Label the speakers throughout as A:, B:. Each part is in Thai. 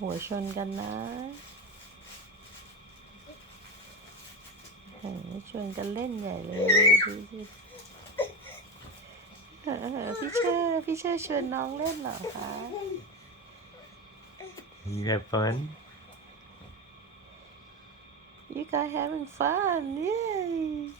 A: หัวชนกันนะเห็นชวนกันเล่นใหญ่เลยดูสิเออพี่เชอร์พี่เชอร์ชวนน้องเล่นเหรอคะ
B: You have fun?
A: You guys having fun yay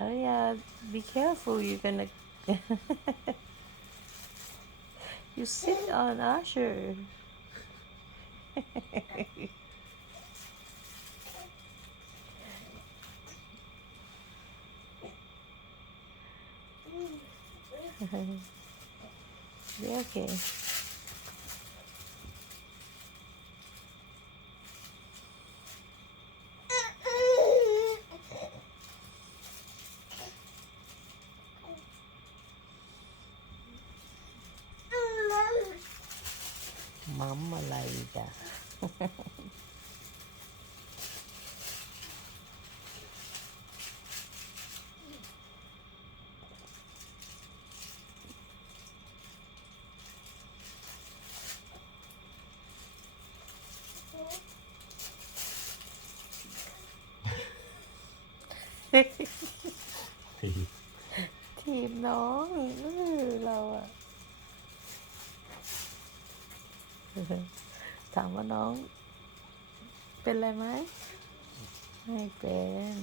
A: Oh yeah, be careful. You're gonna. you sit on Usher. Okay. Mắmอะไรจ้ะ ทีมน้อง ถามว่าน้อง เป็นอะไรไหมไม่เป็น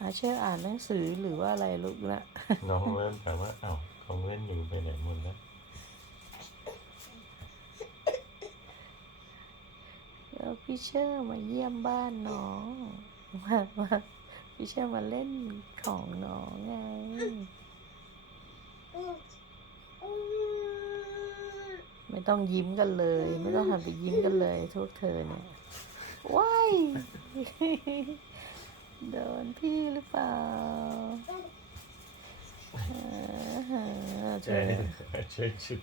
A: อาเชื่ออ่านหนังสือหรือว่าอะไรลูกละ
B: น้องเริ่มแต่ว่าเอ้าของเล่นอยู่ไปไหนหมดแล้ว
A: แล้วพี่เชอร์มาเยี่ยมบ้านน้อง มามาพี่เชอร์มาเล่นของน้องไงไม่ต้องยิ้มกันเลย ไม่ต้องหันไปยิ้มกันเลยทุกเธอเนี่ยว้ายโดนพี่หรือเปล่าอ่าฮะเธ
B: ใช่
A: อ
B: ช่วยชุด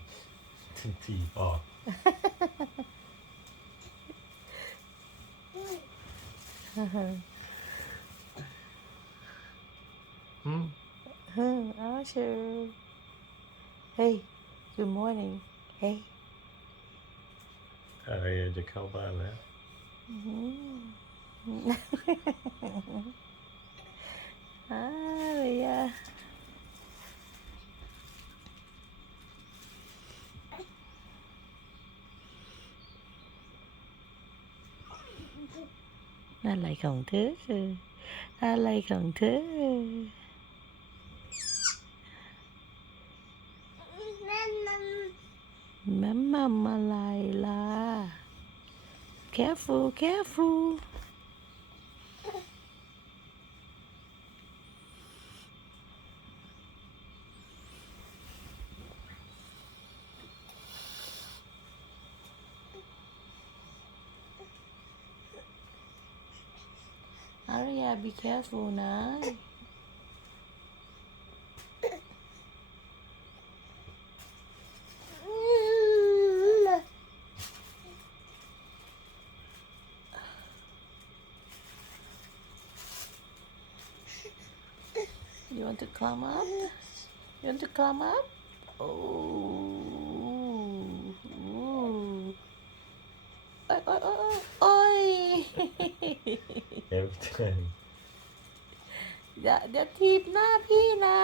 B: ทีออกอื
A: Roger. Hey, good morning. Hey. À, Trời giờ câu ba nữa. à, bây giờ. Nó lại còn thứ. Nó lại còn thứ. มอะไรล่ะ careful careful อารยา be careful นะ want to climb up? You want to climb up? Oh. Ooh. Oi, oi, oi, oi. Oi.
B: every time
A: อย่าอย่าทีบหน้าพี่นะ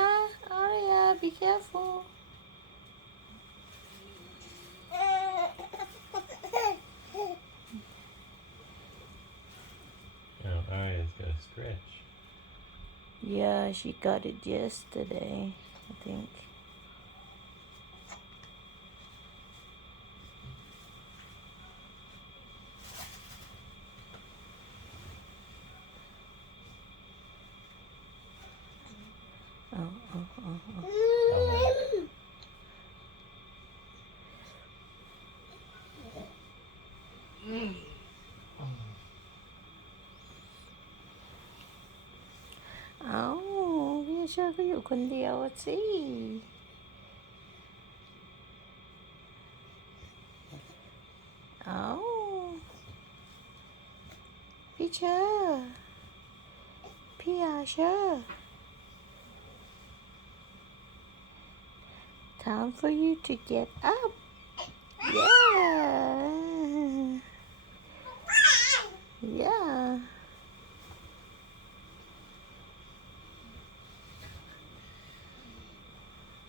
A: อารยา be careful yeah she got it yesterday I think เชื่อก็อยู่คนเดียวสิเอาพี่เชื่อพี่อาเชื่อ Time for you to get up.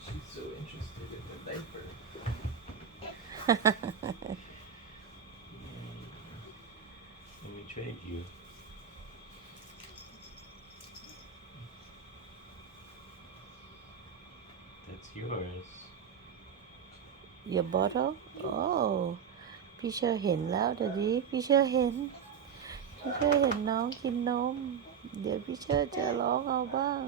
B: She's so interested in the diaper. Let me trade you. That's yours.
A: Your bottle? Oh พี่เชื่อเห็นแล้วเดี๋ยวนี้พี่เชื่อเห็น พี่เชื่อเห็นน้องกินนม เดี๋ยวพี่เชื่อจะร้องเอาบ้าง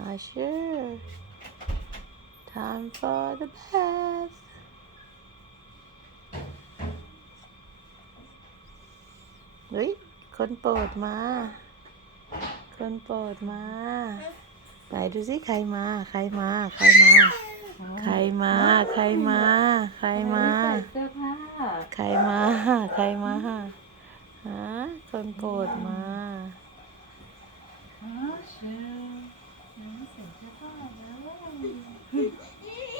A: Ah, sure. Time for the bath. เฮ้ย คนโปรดมา คนโปรดมา ไหนดูสิใครมา ใครมา ใครมา ใครมา ใครมา ใครมา
C: เสื้อผ้า
A: ใครมาใครมาฮะคนโปรดมา
C: อ๋ Hi.